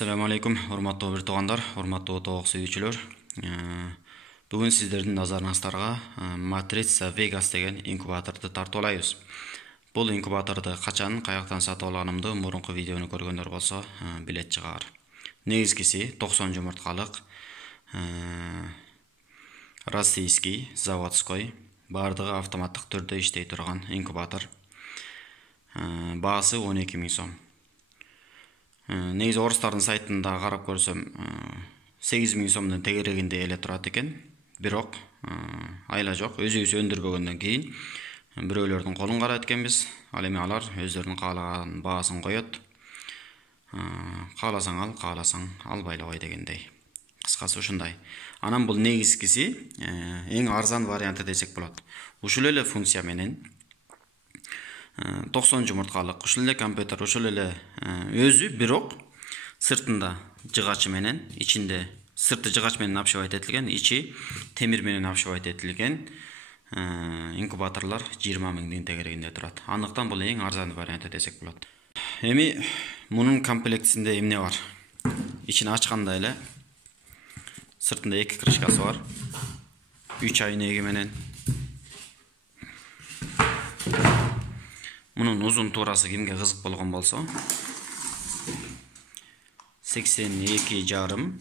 Assalamu alaikum, урматтуу bir туугандар, урматтуу тоок сүйүүчүлөр. Бүгүн сиздердин назарыңыздарга Матрица Vegas деген инкубаторду тартуулайбыз. Бул инкубаторду качан, каяктан сатып алганымды мурунку видеону көргөндөр болсо билет чыгар. Негизгиси 90 жумурткалык российский, заводской, бардыгы автоматтык түрдө иштей турган инкубатор. Баасы 12 000 сом. Негизи орустардын сайтында карап көрсөм 8 000 сомдун тегерегинде эле турат экен. Бирок айла жок, өзүбүз өндүрбөгөндөн кийин бирөөлөрдүн колун карайт экенбиз. Ал эми алар өздөрүнүн каалаган баасын коёт. Кааласаң ал, кааласаң албай эле кой дегендей. Кыскасы ушундай. Анан бул негизгиси эң арзан варианты десек болот. Ушул эле функция менен 90 жумурткалык, ушул эле компьютер, ушул эле өзү, бирок сыртында жыгачы менен, ичинде сырты жыгач менен обшивать этилген, ичи темир менен обшивать этилген инкубаторлор 20 000 тегерегинде турат. Андыктан бул эң арзан варианты десек болот. Эми мунун комплектисинде эмне бар? Ичин ачканда эле сыртында 2 крышкасы бар. 3 айнеги менен. Мунун узун туурасы кимге кызык болгон болсо 82,5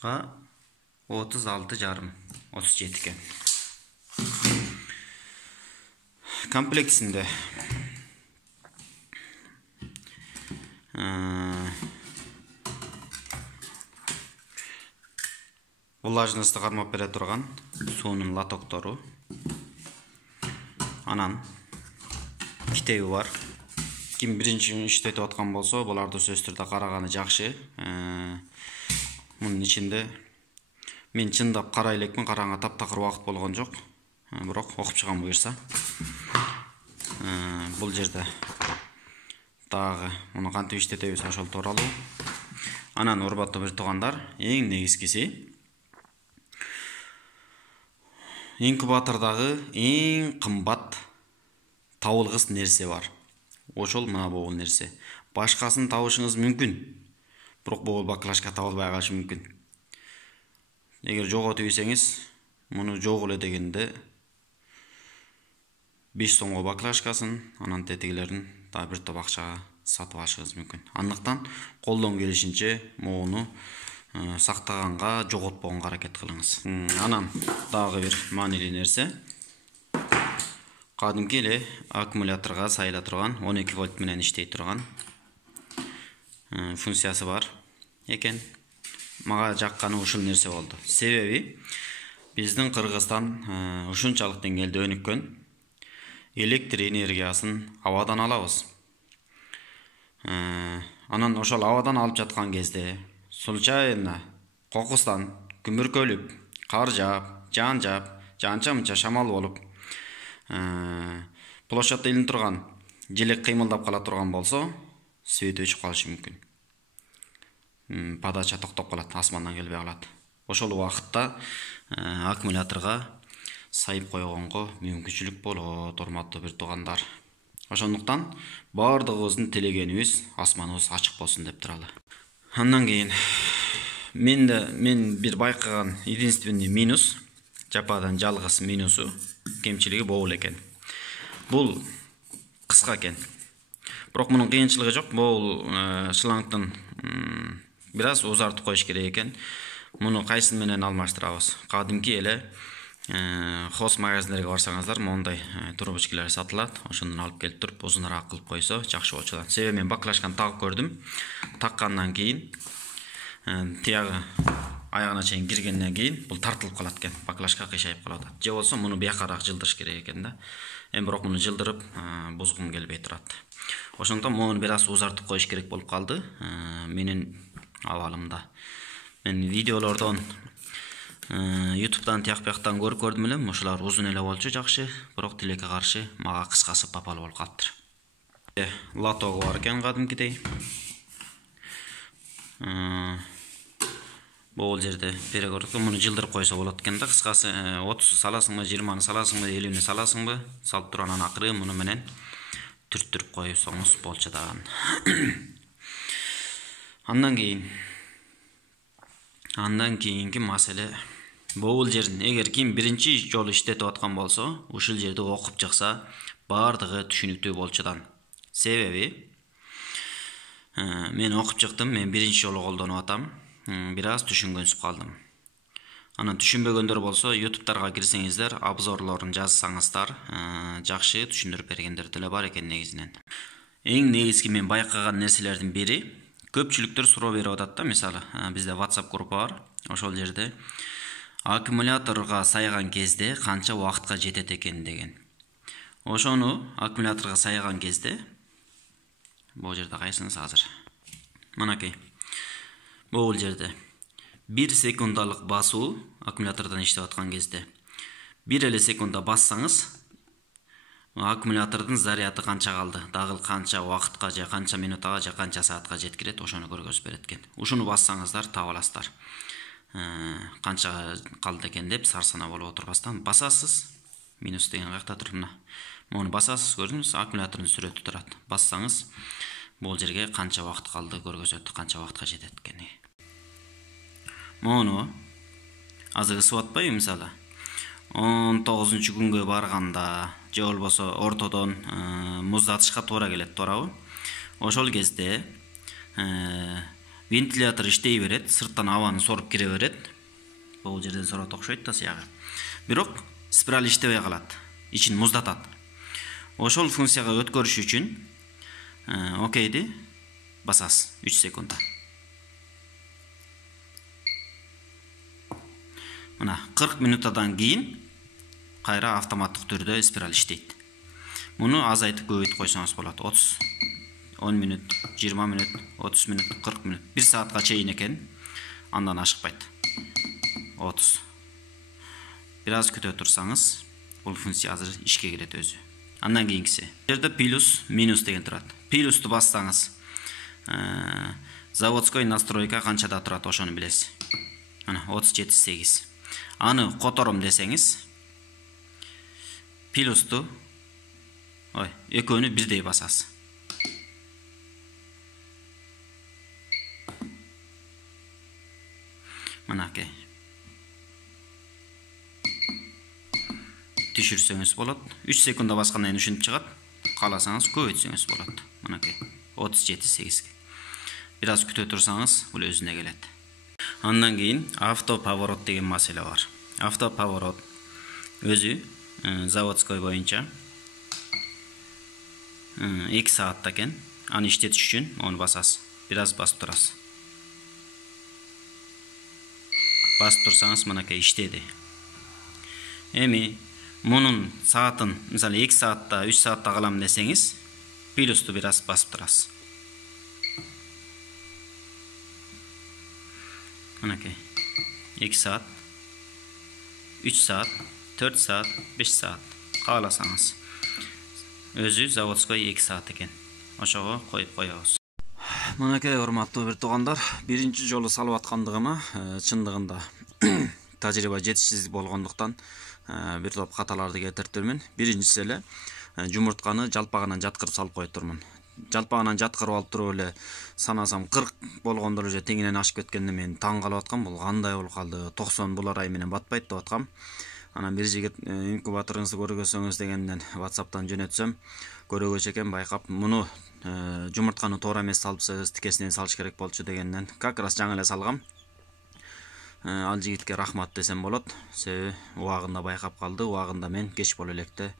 га 36,5 37 экен. Комплектисинде влажностьты кармап бере турган суунун лотоктору, анан китеби бар. Ким биринчи иштетип аткан болсо, буларды сөзсүз түрдө караганы жакшы. Мунун ичинде мен чындап карай элекмин, караганга таптакыр убакыт болгон жок. Бирок окуп чыгам буюрса. Бул жерде дагы муну кантип иштетебиз ошол тууралуу. Анан урматтуу бир туугандар, эң негизгиси инкубатордагы эң кымбат табылгыс нерсе бар. Ошол мына бул нерсе. Башкасын табышыңыз мүмкүн, бирок бул баклажка табылбай калышы мүмкүн. Эгер жоготуп ийсеңиз, муну жок эле дегенде 5 сомго баклажкасын, анан тетигилерин дагы бир топ акчага сатып алышыңыз мүмкүн. Андыктан колдон келишинче муну сактаганга, жоготпогонго аракет кылыңыз. Анан дагы бир маанилүү нерсе. Кадимки эле аккумуляторга сайыла турган 12 вольт менен иштей турган функциясы бар экен. Мага жакканы ушул нерсе болду. Себеби биздин Кыргызстан ушунчалык деңгээлде өнүккөн. Электр энергиясын абадан алабыз. Анан ошол абадан алып жаткан кезде случайно кокустан күмүркөлүп, кар жаап, жаан жаап, жанча-мынча шамал болуп, площадьта илинип турган желек кыймылдап кала турган болсо, свет өчүп калышы мүмкүн. Подача токтоп калат, асмандан келбей калат. Ошол убакытта аккумуляторго сайып койгонго мүмкүнчүлүк болот, урматтуу бир туугандар. Ошондуктан бардыгыбыздын тилегенибиз асманыбыз ачык болсун деп туралы. Андан кийин мен бир байкаган единственный минус, жападан жалгыз минусу, кемчилиги бул экен. Бул кыска экен. Бирок мунун кыйынчылыгы жок. Бул шлангтын бир аз узартып коюш керек экен. Муну кайсын менен алмаштырабыз? Кадимки эле хоз магазиндерге барсаңыздар, мондай трубочкалар сатылат. Ошондон алып келип туруп, узунараак кылып койсо жакшы болчу. Себеби мен баклажканы тагып көрдүм. Таккандан кийин тиягы аягына чейин киргенден кийин бул тартылып калат экен. Баклажка кыйшайып калат. Же болсо муну биякараак жылдырыш керек экен да. Бирок муну жылдырып бузгум келбей турат. Ошондон муну бир аз узартып коюш керек болуп калды менин абалымда. Мен видеолордон YouTube'дан тияк-бияктан көрүп көрдүм элем. Ушулар узун эле болчу, жакшы, бирок тилекке каршы мага кыскасы папал болуп калыптыр. Лотогу бар экен кадимкидей. Бул жерде перегородка, муну жылдырып койсо болот экен да. Кыскасы 30 саласыңбы, 20 саласыңбы, 50 саласыңбы, салып турган анан акыры муну менен түрттүрүп коюсоңуз болчу дагы. Андан кийинки маселе бул жерин эгер ким биринчи жолу иштетип аткан болсо, ушул жерди окуп чыкса, бардыгы түшүнүктүү болчудан. Себеби мен окуп чыктым, мен биринчи жолу колдонуп атам. Бир аз түшүнгөнсүп калдым. Анан түшүнбөгөндөр болсо, YouTube'дарга кирсеңиздер, обзорлорун жазсаңыздар, жакшы түшүндүрүп бергендер деле бар экен негизинен. Эң негизги мен байкаган нерселердин бири, көпчүлүктөр суроо берип атат да, мисалы, бизде WhatsApp группа бар. Ошол жерде аккумуляторго сайган кезде канча убакытка жетет экен деген. Ошону аккумуляторго сайган кезде бул жерде кайсыңыз азыр? Манакей. Бул жерде 1 секундалык басуу аккумулятордон иштеп аткан кезде 1 эле секунда бассаңыз, аккумулятордун заряды канча калды, дагы канча убакытка же канча минутага же канча саатка жеткирет, ошону көргөзүп берет экен. Ушуну бассаңыздар таап аласыздар. Канча калды экен деп сарсана болуп отурбастан басасыз. Минус деген каякта тур мына. Муну басасыз, көрдүңүз, аккумулятордун сүрөтү турат. Бассаңыз, бул жерге канча убакыт калды көргөзөт, канча убакытка жетет экени. Муну азыр ысып атпайбы, мисалы 19-күнгө барганда же болбосо ортодон муздатышка туура келет, туурабы? Ошол кезде вентилятор иштей берет, сырттан абаны соруп кире берет. Бул жерден сорот окшойт да сыягы. Бирок спираль иштебей калат, ичин муздатат. Ошол функцияга өткөрүш үчүн окейди басасыз 3 секунда. Мына 40 минуттадан кийин кайра автоматтык түрдө спираль иштейт. Муну азайтып көбөйтүп койсоңуз болот. 30, 10 минут, 20 минут, 30 минут, 40 минут, 1 саатка чейин экен. Андан ашыкпайт. 30. Бир аз күтө турсаңыз, бул функция азыр ишке кирет өзү. Андан кийинкиси. Жерде плюс, минус деген турат. Плюсту бассаңыз, заводской настройка канчада турат, ошону билесиз. Ана 37,8. Аны котором десеңиз, плюсту, экөөнү бирдей басасыз. Мынакей. Түшүрсөңүз болот. 3 секунда баскандан кийин ушинтип чыгат. Кааласаңыз көбөйтсөңүз болот. Мынакей. 37,8. Бир аз күтө турсаңыз, бул өзүнө келет. Андан кийин автоповорот деген маселе бар. Автоповорот өзү заводской боюнча 2 саатта экен. Аны иштетиш үчүн оны басасыз. Бир аз басып турасыз. Басып турсаңыз, мынакей иштеди. Эми мунун саатын, мисалы 2 саатта, 3 саатта калам десеңиз, плюсту бир аз басып турасыз. Мынакей 2 саат, 3 саат, 4 саат, 5 саат кааласаңыз. Өзү заводской 2 саат экен. Ошого коюп коебуз. Мынакей урматтуу бир туугандар, биринчи жолу салып аткандыгыма чындыгында тажрыйба жетишсиздик болгондуктан бир топ каталарды келтиртирмин. Биринчиси эле жумуртканы жалпагынан жаткырып салып койтурмун. Жалпагынан жаткырып алып туруп эле санасам 40 болгондор уже теңинен ашып кеткенде мен таң калып аткам. Бул кандай болуп калды? 90 бул арай менен батпайт деп аткам. Анан бир жигит инкубаторуңузду көргөзсөңүз дегенден WhatsApp'тан жөнөтсөм, көрөгөч экен, байкап, муну жумуртканы туура эмес салыпсыз, тикесинен салыш керек болчу дегенден как раз жаңы эле салгам. Ал жигитке рахмат десем болот. Себеби убагында байкап калды. Убагында мен кеч боло электе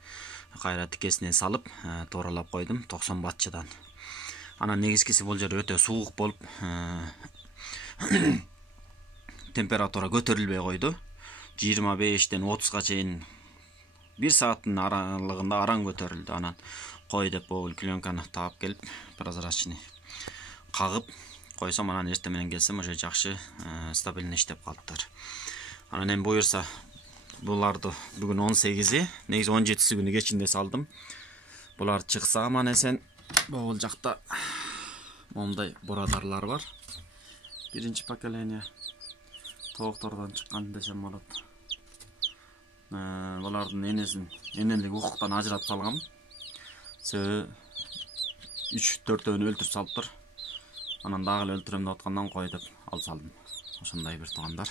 кайра тикесинен салып, тууралап койдум 90 батчыдан. Анан негизгиси бул жер өтө суук болуп, температура көтөрүлбөй койду. 25ден 30га чейин 1 сааттын аралыгында араң көтөрүлдү. Анан кой деп бул пленканы таап келип, прозрачный кагып койсом, анан эртең менен келсем уже жакшы стабильно иштеп калыптыр. Анан эми буюрса буларды бүгүн 18-и, негизи 17-си күнү кечинде салдым. Булар чыкса аман эсен, бул жакта момундай бурадарлар бар. Биринчи поколение тооктордон чыккан десем болот. Булардын энелик укуктан ажыратып салгам. Себеби 3-4 өлтүрүп салыптыр. Анан дагы эле өлтүрөм деп аткандан кой деп алып салдым. Ошондой бир туугандар.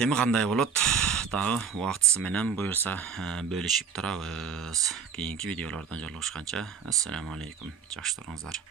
Эми кандай болот? Дагы убактысы менен буюрса бөлүшүп турабыз. Кийинки видеолордон жолугушканча, ассаламу алейкум. Жакшы туруңуздар.